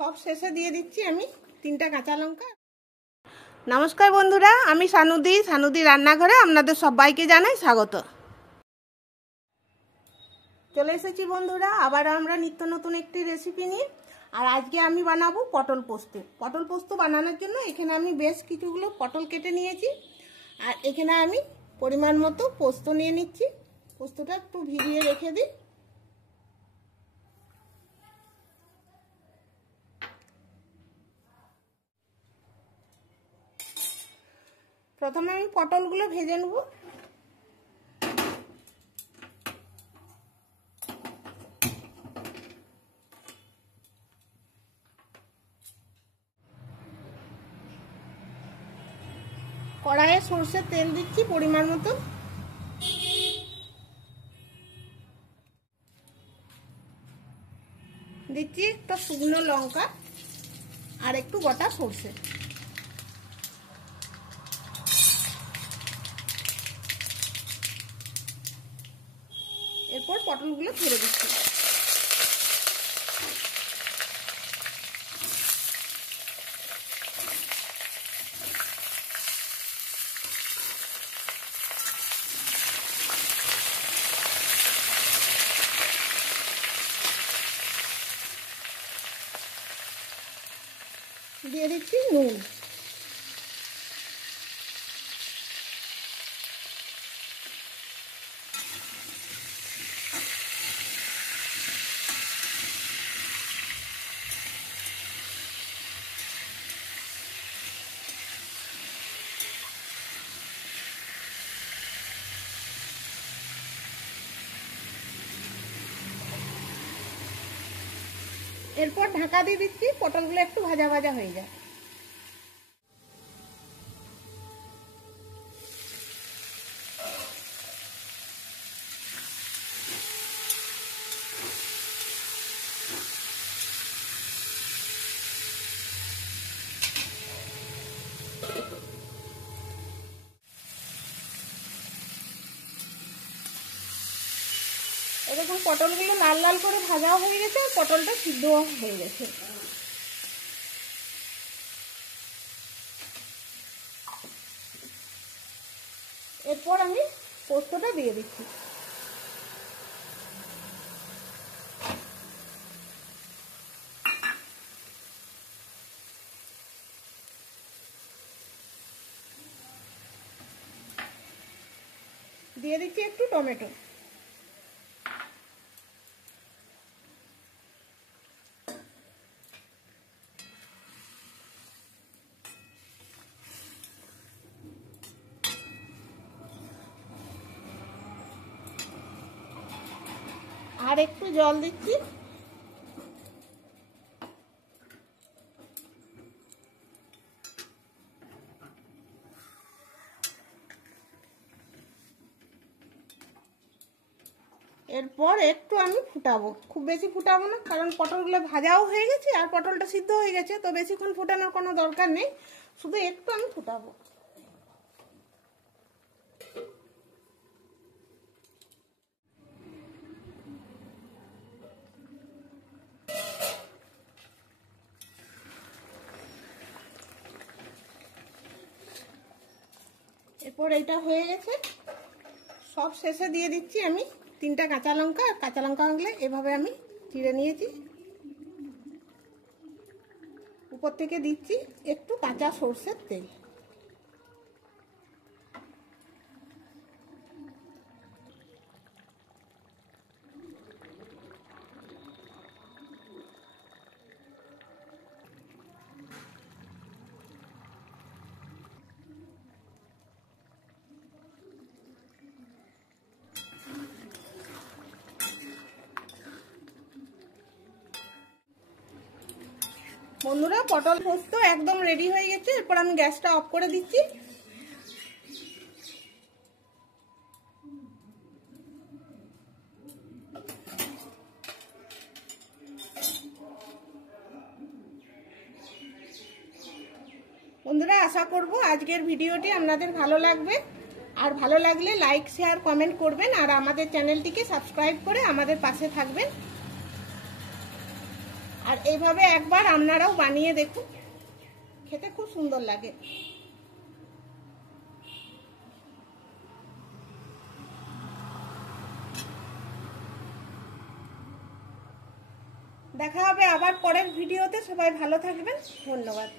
সব শেষে দিয়ে দিচ্ছি আমি 3টা কাঁচা লঙ্কা। নমস্কার বন্ধুরা, আমি সানুদি রান্নাঘরে আপনাদের সবাইকে জানাই স্বাগত। চলে এসেছি বন্ধুরা, আবার আমরা নিত্য নতুন একটি রেসিপি নিয়ে। আর আজকে আমি বানাবো পটল পোস্ত। পটল পোস্ত বানানোর জন্য এখানে আমি বেশ কিছুগুলো পটল কেটে নিয়েছি, আর এখানে আমি পরিমাণ মতো পোস্ত নিয়ে নিচ্ছি। পোস্তটা একটু ভিজিয়ে রেখে দিই। প্রথমে আমি পটলগুলো ভেজে নেব। কড়াইয়ে সরষের তেল দিচ্ছি পরিমাণ মতো। দিচ্ছি একটা শুকনো লঙ্কা আর একটু গোটা সরষে। এরপর পটলগুলো ছেড়ে দিচ্ছি। দিয়ে দিচ্ছি নুন। এরপর ঢাকা দিয়ে দিচ্ছি, পটলগুলো একটু ভাজা ভাজা হয়ে যায়। এরকম পটলগুলো লাল লাল করে ভাজাও হয়ে গেছে, আর পটলটা সিদ্ধ হয়ে গেছে। এরপর আমি পোস্তটা দিয়ে দিচ্ছি। দিয়ে দিচ্ছি একটু টমেটো। আর একটু জল দিচ্ছি। এরপর একটু আমি ফুটাবো, খুব বেশি ফুটাবো না, কারণ পটলগুলো ভাজাও হয়ে গেছে আর পটলটা সিদ্ধ হয়ে গেছে, তো বেশিক্ষণ ফুটানোর কোনো দরকার নেই, শুধু একটু আমি ফুটাবো। এরপর এটা হয়ে গেছে, সব শেষে দিয়ে দিচ্ছি আমি 3টা কাঁচা লঙ্কা। আর কাঁচা লঙ্কাগুলো এভাবে আমি চিড়ে নিয়েছি। উপর থেকে দিচ্ছি একটু কাঁচা সরষের তেল। বন্ধুরা, পটল পোস্ত একদম রেডি হয়ে গেছে। এরপর আমি গ্যাসটা অফ করে দিচ্ছি। বন্ধুরা, আশা করব আজকের ভিডিওটি আপনাদের ভালো লাগবে। আর ভালো লাগলে লাইক শেয়ার কমেন্ট করবেন, আর আমাদের চ্যানেলটিকে সাবস্ক্রাইব করে আমাদের পাশে থাকবেন। আর এইভাবে একবার আপনারাও বানিয়ে দেখুন, খেতে খুব সুন্দর লাগে। দেখা হবে আবার পরের ভিডিওতে। সবাই ভালো থাকবেন, ধন্যবাদ।